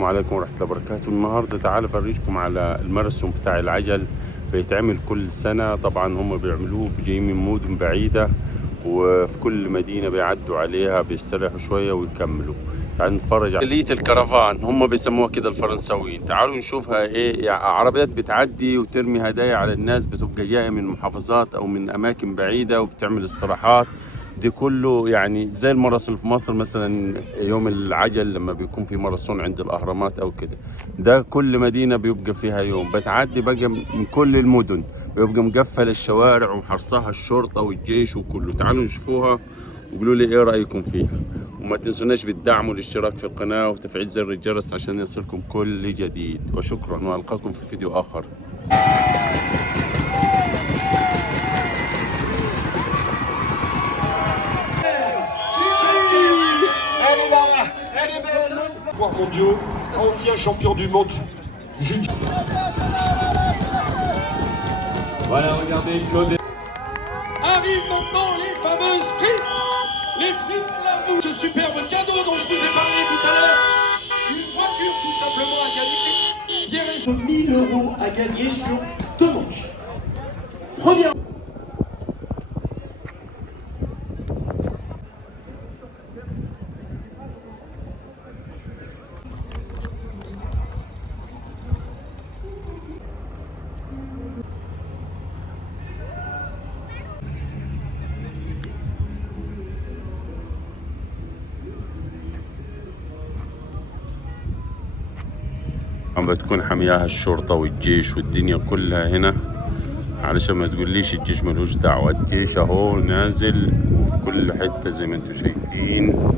السلام عليكم ورحمة الله وبركاته. النهاردة تعالى أفرجكم على الماراثون بتاع العجل. بيتعمل كل سنة، طبعا هم بيعملوه جايين من مدن بعيدة، وفي كل مدينة بيعدوا عليها بيستريحوا شوية ويكملوا. تعالوا نتفرج على عملية الكرفان، هم بيسموها كده الفرنساويين. تعالوا نشوفها ايه، يعني عربيات بتعدي وترمي هدايا على الناس بتبقى جاية من محافظات أو من أماكن بعيدة وبتعمل استراحات. دي كله يعني زي الماراثون في مصر مثلا يوم العجل لما بيكون في ماراثون عند الأهرامات أو كده. ده كل مدينة بيبقى فيها يوم بتعدي بقى من كل المدن، بيبقى مقفل الشوارع وحرصها الشرطة والجيش وكله. تعالوا نشوفوها وقولوا لي ايه رأيكم فيها، وما تنسوناش بالدعم والاشتراك في القناة وتفعيل زر الجرس عشان يصلكم كل جديد. وشكرا، وألقاكم في فيديو آخر. Mondiaux, ancien champion du monde junior. Voilà, regardez Claude. Arrivent maintenant les fameuses frites. Les frites là, ce superbe cadeau dont je vous ai parlé tout à l'heure. Une voiture tout simplement à gagner. Pierre et 1000 € à gagner sur 2 manches. Première. عم بتكون حمياها الشرطة والجيش والدنيا كلها هنا، علشان ما تقوليش الجيش ملوش دعوة. الجيش اهو نازل وفي كل حتة زي ما انتم شايفين،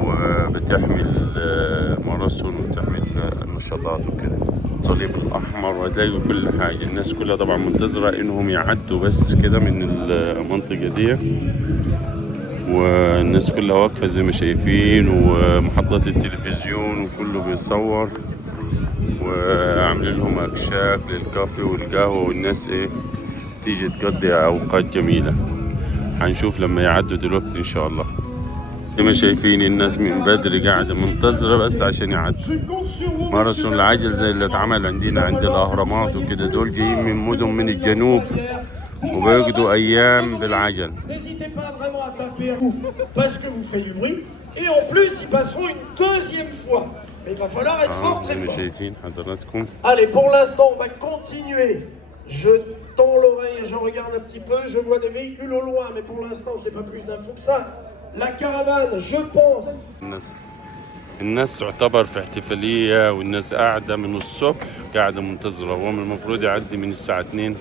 وبتحمي الماراثون وبتحمي النشاطات وكده. الصليب الأحمر وهتلاقوا كل حاجة. الناس كلها طبعا منتظرة انهم يعدوا بس كده من المنطقة دي، والناس كلها واقفة زي ما شايفين، ومحطات التلفزيون وكله بيصور، وعاملين لهم اكشاك للكافي والقهوة، والناس ايه تيجي تقضي اوقات جميلة. هنشوف لما يعدوا دلوقتي ان شاء الله. زي ما شايفين الناس من بدري قاعدة منتظرة بس عشان يعدوا. ماراثون العجل زي اللي اتعمل عندنا عند الاهرامات وكده، دول جايين من مدن من الجنوب وبيقضوا ايام بالعجل. Et en plus, ils passeront une deuxième fois. Mais il va falloir être fort, très fort. Allez, pour l'instant, on va continuer. Je tends l'oreille, je regarde un petit peu, je vois des véhicules au loin, mais pour l'instant, je n'ai pas plus d'infos que ça. La caravane, je pense. الناس تعتبر في احتفالية، والناس قاعدة من الصبح قاعدة منتظرة. هو المفروض يعدي من الساعة 2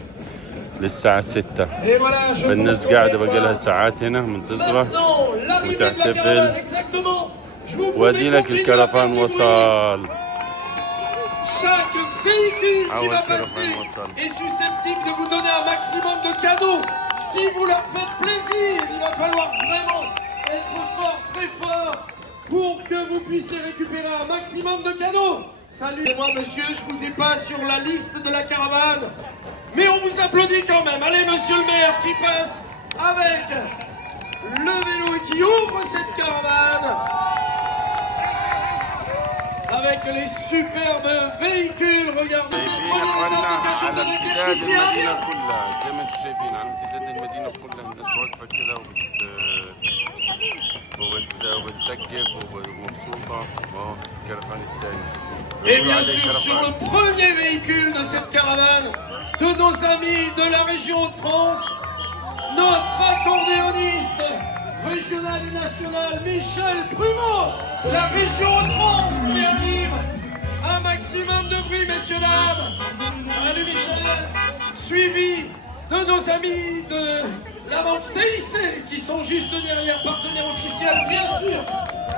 للساعة 6، فالناس قاعدة بقى لها ساعات هنا منتظرة وتحتفل. وادي لك الكرفان وصل. Chaque véhicule qui va passer est susceptible de vous donner un maximum de cadeaux. Si vous leur faites plaisir, il va falloir vraiment être fort, très fort, pour que vous puissiez récupérer un maximum de cadeaux. Salut, moi monsieur, je vous ai pas sur la liste de la caravane, mais on vous applaudit quand même. Allez, monsieur le maire qui passe avec le vélo et qui ouvre cette caravane avec les superbes véhicules. Regardez cette première étape de quelque chose de المدينة كلها زي ما انتم شايفين، على امتداد المدينة كلها الناس واقفة كده وبتسقف ومبسوطة. الكرفان الثاني. Et bien sûr, sur le premier véhicule de cette caravane, de nos amis de la région de France, notre accordéoniste régional et national Michel Prumeau, la région de France qui anime un maximum de bruit, messieurs, dames. Salut Michel, suivi de nos amis de la banque CIC qui sont juste derrière, partenaire officiel bien sûr.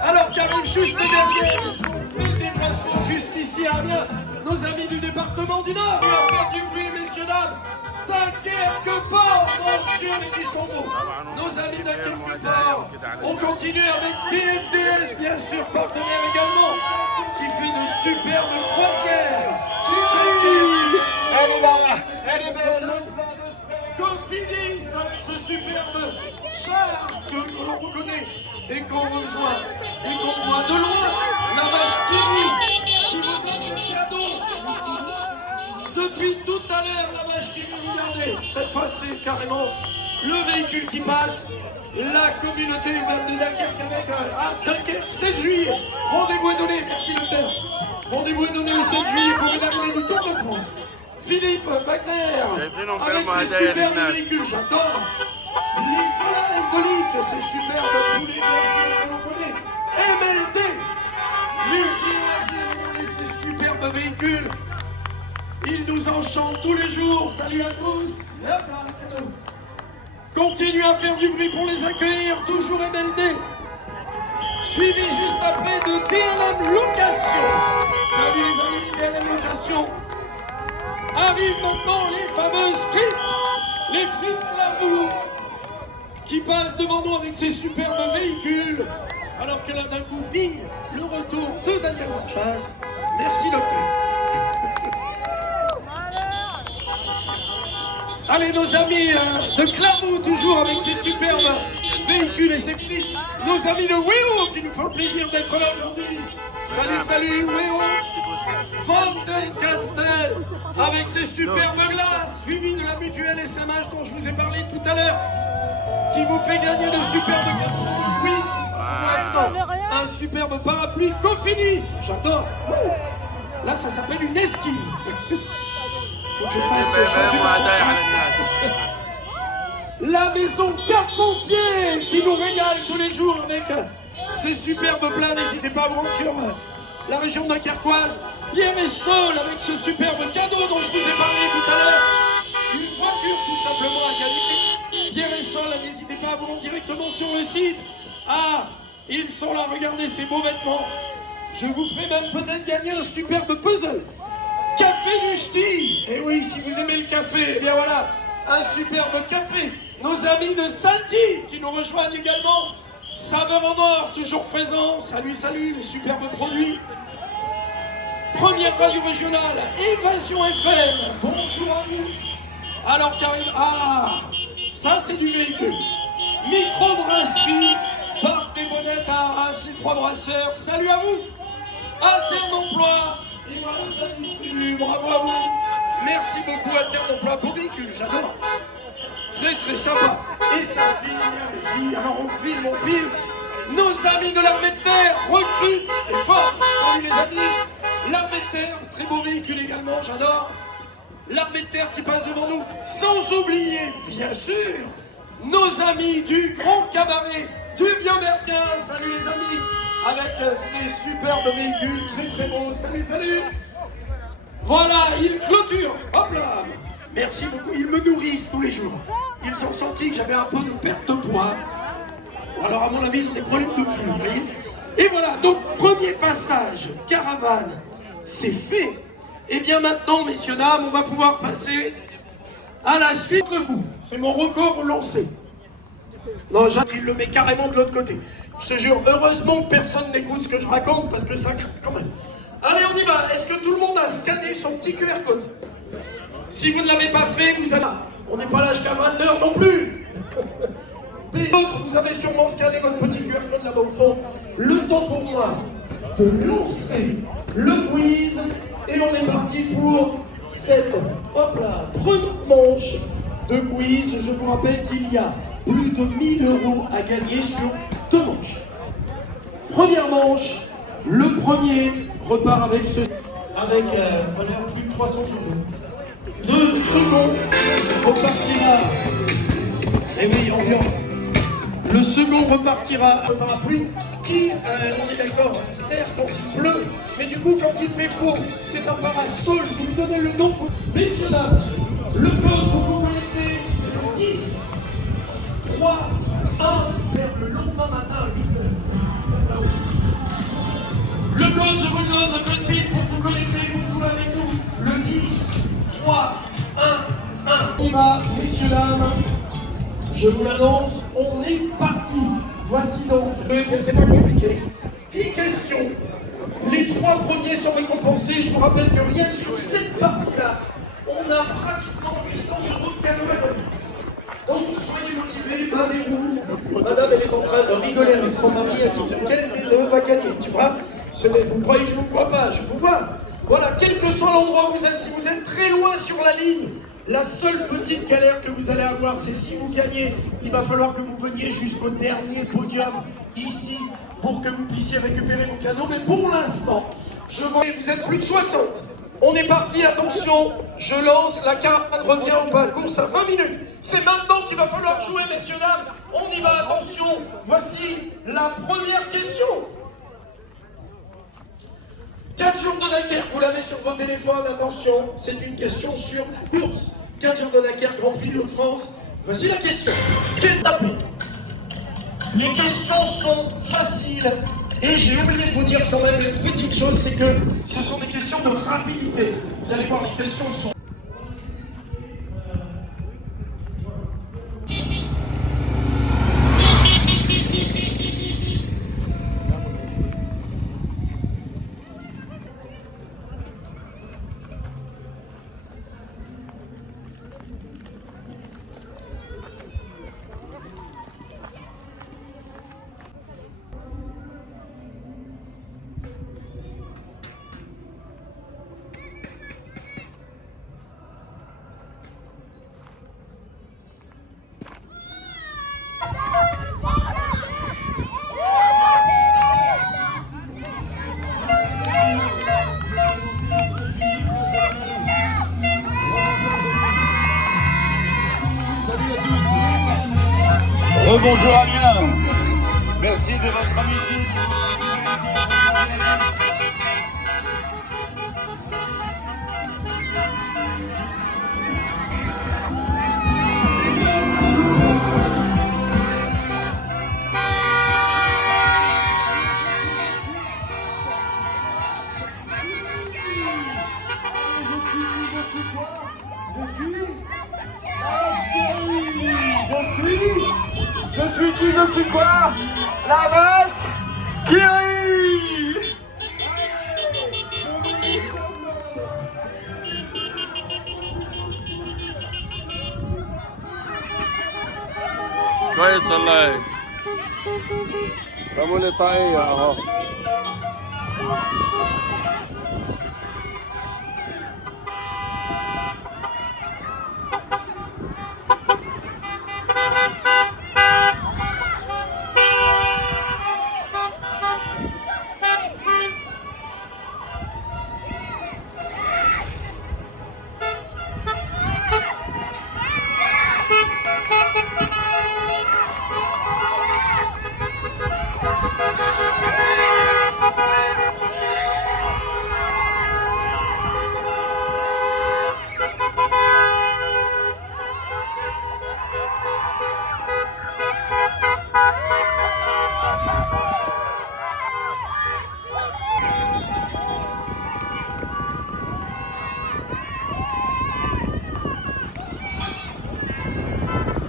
Alors qu'arrive juste derrière, ils ont fait le déplacement jusqu'ici à Amiens, nos amis du département du Nord. On va faire du bruit, messieurs, dames. Quelque part, mon Dieu, mais qui sont beaux. Nos amis de quelque part. On continue avec DFDS, bien sûr, partenaire également, qui fait de superbes croisières. Elle est là, elle est belle. Cofidis avec ce superbe char que l'on reconnaît et qu'on rejoint et qu'on voit de loin. La vache qui rit. à l'heure la vache qui veut regarder. Cette fois, c'est carrément le véhicule qui passe. La communauté même de Dunkerque avec à Dunkerque, 7 juillet. Rendez-vous est donné, merci le terre. Rendez-vous est donné le 7 juillet pour une arrivée du Tour de France. Philippe Wagner avec ses superbes véhicules, j'adore. Nicolas Hectolique, c'est superbe, tous les véhicules que l'on connaît. MLD, multi ces superbes véhicules. Ils nous enchantent tous les jours. Salut à tous. Hop là, cadeau. Continuez à faire du bruit pour les accueillir, toujours MLD. Suivi juste après de DLM Location. Salut les amis de DLM Location. Arrivent maintenant les fameuses frites. Les frites Clairvaux qui passent devant nous avec ces superbes véhicules. Alors que là d'un coup, bing, le retour de Daniel Warchas. Merci docteur. Allez, nos amis de Clairvaux, toujours avec ces superbes véhicules et ces frites. Nos amis de Wéo qui nous font le plaisir d'être là aujourd'hui. Salut, salut, Wéo. Fontaine-Castel avec ses superbes glaces, suivi de la mutuelle SMH dont je vous ai parlé tout à l'heure, qui vous fait gagner de superbes cartons de quiz. Pour l'instant, un superbe parapluie Cofinis. J'adore. Là, ça s'appelle une esquive. Faut que je fasse changer la maison Carpentier qui nous régale tous les jours avec ces superbes plats. N'hésitez pas à vous rendre sur la région dunkerquoise. Pierre et Sol avec ce superbe cadeau dont je vous ai parlé tout à l'heure. Une voiture tout simplement à gagner. Pierre et Sol, n'hésitez pas à vous rendre directement sur le site. Ah, ils sont là, regardez ces beaux vêtements. Je vous ferai même peut-être gagner un superbe puzzle. Café du Ch'ti. Et oui, si vous aimez le café, eh bien voilà, un superbe café. Nos amis de Salty qui nous rejoignent également. Saveur en or, toujours présent. Salut, salut, les superbes produits. Première radio régionale, Évasion FM. Bonjour à vous. Alors, Karim, ah, ça c'est du véhicule. Microbrasserie, Parc des Bonnettes à Arras, les trois brasseurs. Salut à vous. Alterne Emploi. Et voilà, ça distribue. Bravo à vous. Merci beaucoup, Alterne Emploi. Beau véhicule, j'adore. Très très sympa. Et ça filme ici. Alors on filme. Nos amis de l'armée de terre recrutent et forment. Salut les amis. L'armée de terre, très beau véhicule également, j'adore. L'armée de terre qui passe devant nous. Sans oublier, bien sûr, nos amis du Grand Cabaret, du Vieux-Merquin. Salut les amis. Avec ces superbes véhicules, très très beaux. Salut, salut. Voilà, ils clôturent. Hop là. Merci beaucoup. Ils me nourrissent tous les jours. Ils ont senti que j'avais un peu de perte de poids. Alors à mon avis, ils ont des problèmes de flux. Vous voyez. Et voilà, donc premier passage, caravane, c'est fait. Et bien maintenant, messieurs, dames, on va pouvoir passer à la suite le coup. C'est mon record lancé. Non, Jacques, il le met carrément de l'autre côté. Je te jure, heureusement que personne n'écoute ce que je raconte parce que ça craque quand même. Allez, on y va. Est-ce que tout le monde a scanné son petit QR code? Si vous ne l'avez pas fait, vous allez... On n'est pas là jusqu'à 20h non plus. Mais d'autres, vous avez sûrement scanné votre petit QR code là-bas au fond. Le temps pour moi de lancer le quiz. Et on est parti pour cette, hop là, première manche de quiz. Je vous rappelle qu'il y a plus de 1000 € à gagner sur 2 manches. Première manche, le premier repart avec ce... avec valeur plus de 300 €. Le second repartira... Eh oui, ambiance. Le second repartira un parapluie qui, on est d'accord, sert quand il pleut, mais du coup, quand il fait beau, c'est un parasol. Vous me donnez le nom. Messieurs, dames, le code que vous connectez, c'est le 10, 3, 1, vers le lendemain matin à 8h. Le code, je vous le donne, le code PIN pour vous connecter, vous jouez avec nous. Le 10, 3, 1, 1. On y va, messieurs, dames. Je vous l'annonce, on est parti. Voici donc, c'est pas compliqué. 10 questions. Les 3 premiers sont récompensés. Je vous rappelle que rien que sur cette partie-là, on a pratiquement 800 € de cadeaux à gagner. Donc soyez motivés, battez-vous. Madame, elle est en train de rigoler avec son mari, elle dit lequel des deux va gagner. Tu vois, vous croyez que je ne vous crois pas, je vous vois. Voilà, quel que soit l'endroit où vous êtes, si vous êtes très loin sur la ligne, la seule petite galère que vous allez avoir, c'est si vous gagnez, il va falloir que vous veniez jusqu'au dernier podium, ici, pour que vous puissiez récupérer vos cadeaux. Mais pour l'instant, je vois que vous êtes plus de 60. On est parti, attention, je lance, la caravane revient en bas, course à 20 minutes. C'est maintenant qu'il va falloir jouer, messieurs, dames. On y va, attention, voici la première question. 4 jours de Dakar, vous l'avez sur vos téléphones, attention, c'est une question sur la course. 4 jours de Dakar, Grand Prix de France. Voici la question. Quel tapé? Les questions sont faciles. Et j'ai oublié de vous dire quand même une petite chose, c'est que ce sont des questions de rapidité. Vous allez voir, les questions sont... Rebonjour Amiens, merci de votre amitié. Je suis quoi? La vache qui rit. كويس والله رموا لي طاقية اهو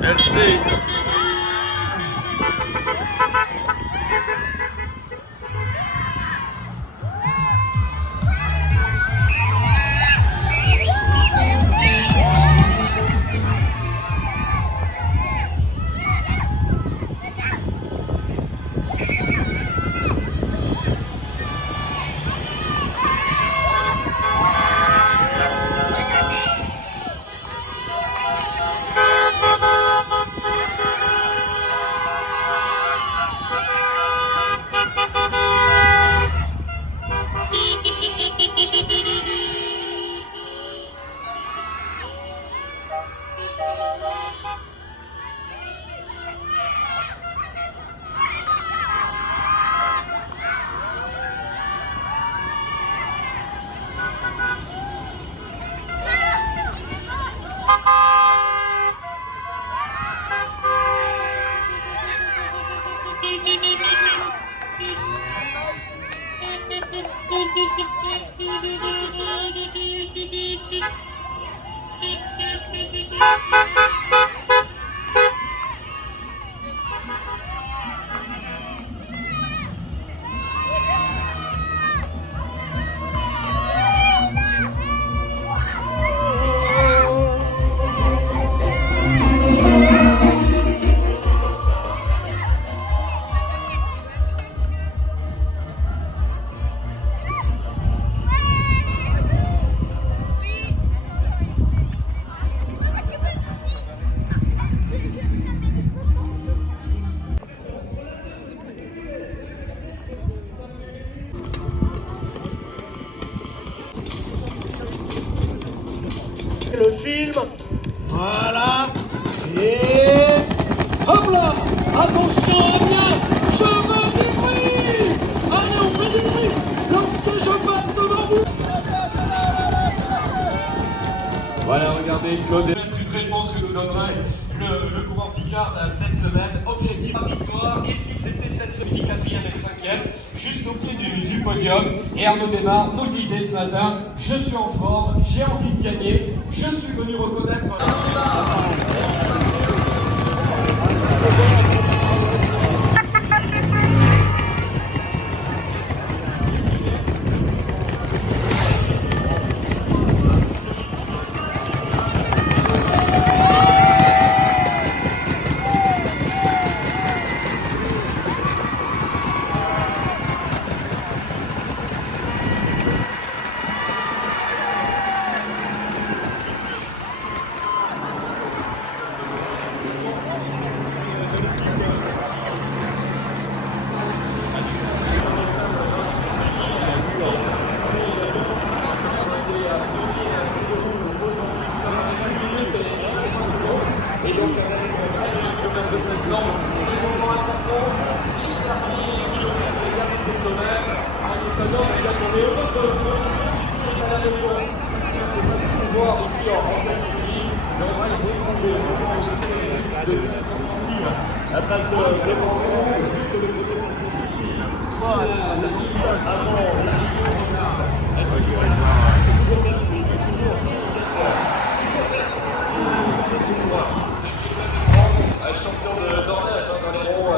Merci. le film. Voilà. Et hop là. Attention, bien. Je veux du bruit. Allez, on fait du bruit. Lorsque je passe devant vous. Voilà, regardez, Claude. Une réponse que nous donnerait le coureur Picard cette semaine. Objectif à victoire. Et si c'était cette semaine, 4e et 5e, juste au pied du podium. Et Arnaud Démarre nous le disait ce matin, je suis en forme, j'ai envie de gagner, je suis venu reconnaître. La place de champion de Norvège dans les ronds,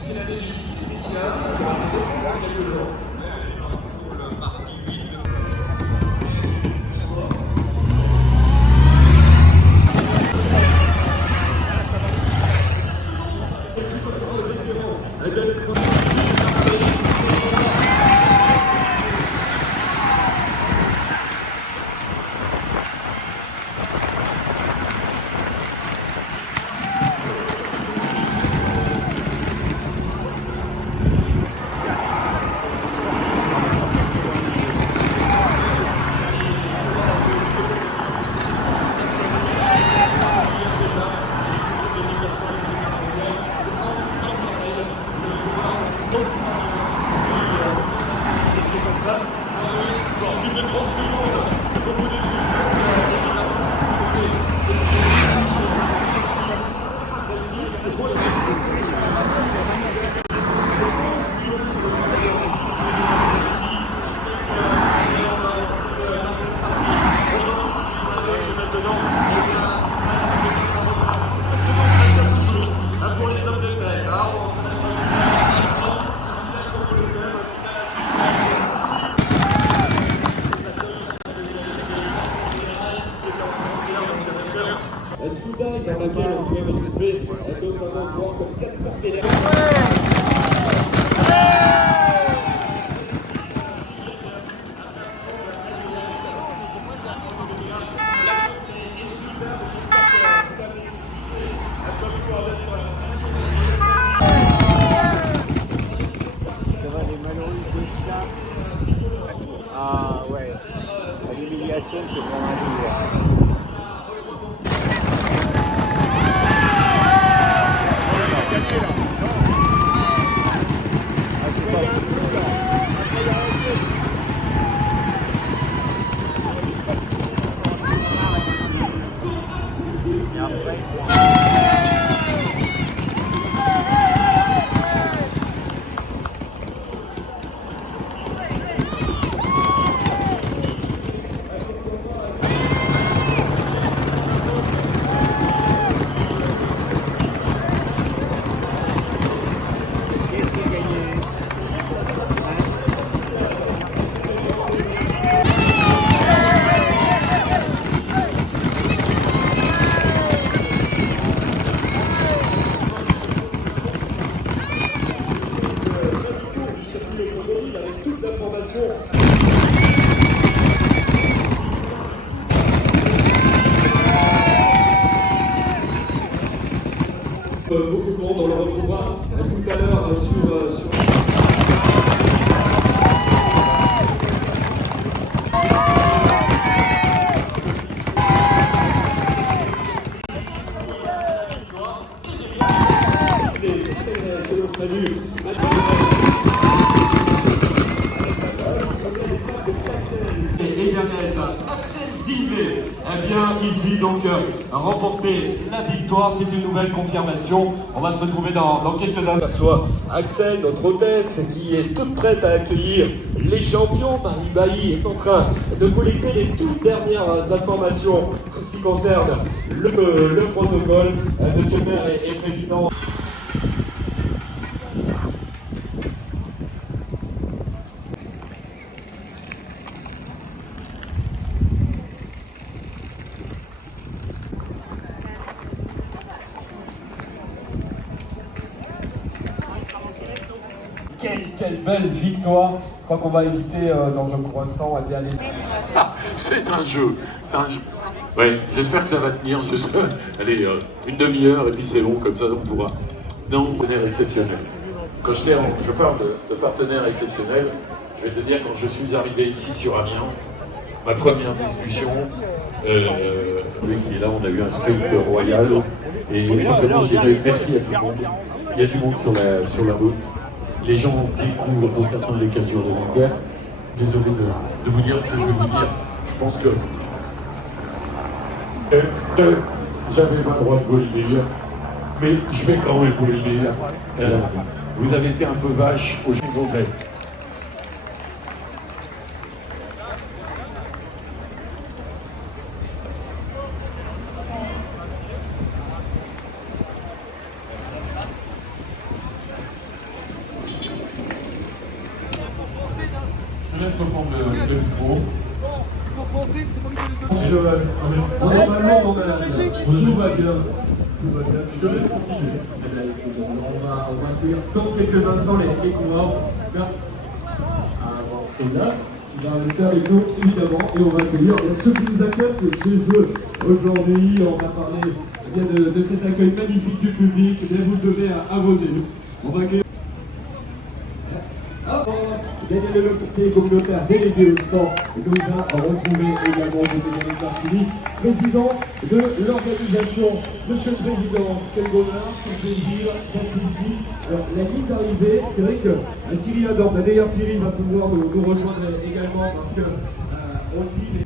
c'est l'année du ski spécial. Soudain, dans laquelle on doit retrouver notamment joueurs comme Casper Peller. Ah ouais, l'humiliation c'est vraiment dur. monde. On le retrouvera tout à l'heure sur... Et dernière étape, Axel Zingler vient ici donc remporter la victoire. C'est une nouvelle confirmation. On va se retrouver dans quelques instants. Soit Axel, notre hôtesse, qui est toute prête à accueillir les champions. Marie Bailly est en train de collecter les toutes dernières informations en ce qui concerne le protocole. Monsieur le maire et président. Quelle belle victoire. Je crois qu'on va éviter dans un court instant à aller... C'est un jeu, c'est un jeu. Ouais, j'espère que ça va tenir. Allez, une demi-heure et puis c'est long, comme ça on pourra. Non, partenaire exceptionnel. Quand je parle de partenaire exceptionnel, je vais te dire, quand je suis arrivé ici sur Amiens, ma première discussion, lui qui est là, on a eu un script royal, et simplement je dirais merci à tout le monde. Il y a du monde sur la route. Les gens découvrent pour certains les 4 jours de l'enquête. Désolé de vous dire ce que je vais vous dire. Je pense que j'avais pas le droit de vous le dire, mais je vais quand même vous le dire. Vous avez été un peu vache au Congrès. Je laisse reprendre le micro. Normalement, tout va bien. Je te laisse continuer. On va accueillir dans quelques instants les coureurs. Avancer là. Tu vas rester avec nous, évidemment, et on va accueillir ceux qui nous accueillent chez eux. Aujourd'hui, on va parler de cet accueil magnifique du public. Bien, vous le devez à vos élus. On va accueillir. Daniel Lelourtier, communautaire délégué au sport, nous a retrouvé également Dominique Martini, président de l'organisation. Monsieur le Président, quel bonheur, quel plaisir d'être ici. Alors, la ligne d'arrivée, c'est vrai que Thierry adore. D'ailleurs, Thierry va pouvoir nous rejoindre également parce que on dit...